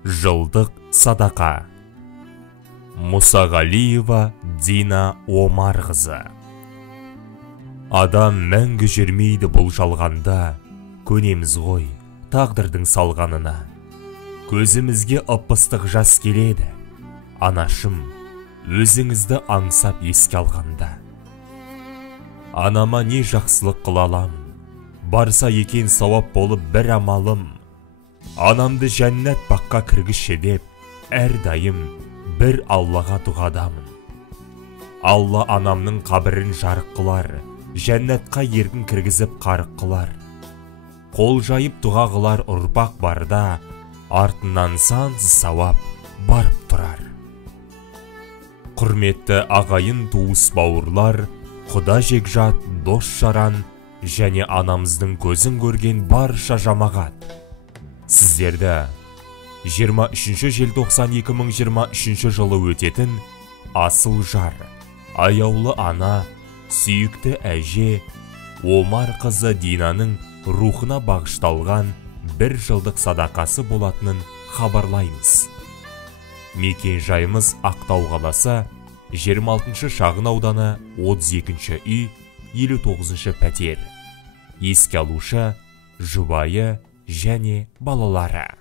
Жылдық садақа. Мұсағалиева Дина Омарқызы. Адам мәңгі жүрмейді бұл жалғанда, көнеміз ғой тағдырдың салғанына. Көзімізге ып-ыстық жас келеді, анашым, өзіңізді аңсап еске алғанда. Анама не жақсылық қылалам, барса екен сауап болып бір амалым. Анамды жәннат баққа кіргізші деп, әрдайым бір Аллаға дұғадамын. Алла анамның қабірін жарық қылар, жәннатқа еркін кіргізіп қарық қылар. Қол жайып дұға қылар ұрпақ барда, артынан сансыз сауап барып тұрар. Құрметті ағайын туыс бауырлар, құда жекжат, дос жаран, және анамыздың көзін көрген барша жамағат. Сіздерді 23 желтоқсан 2023 жылы өтетін асыл жар, аяулы ана, сүйікті әже Омарқызы Динаның рухына бағышталған бір жылдық садақасы болатынын хабарлаймыз. Мекен жайымыз Ақтау қаласы, 26 шағын ауданы, 32 үй, 59 пәтер. Еске алушы жұбайы және балалары.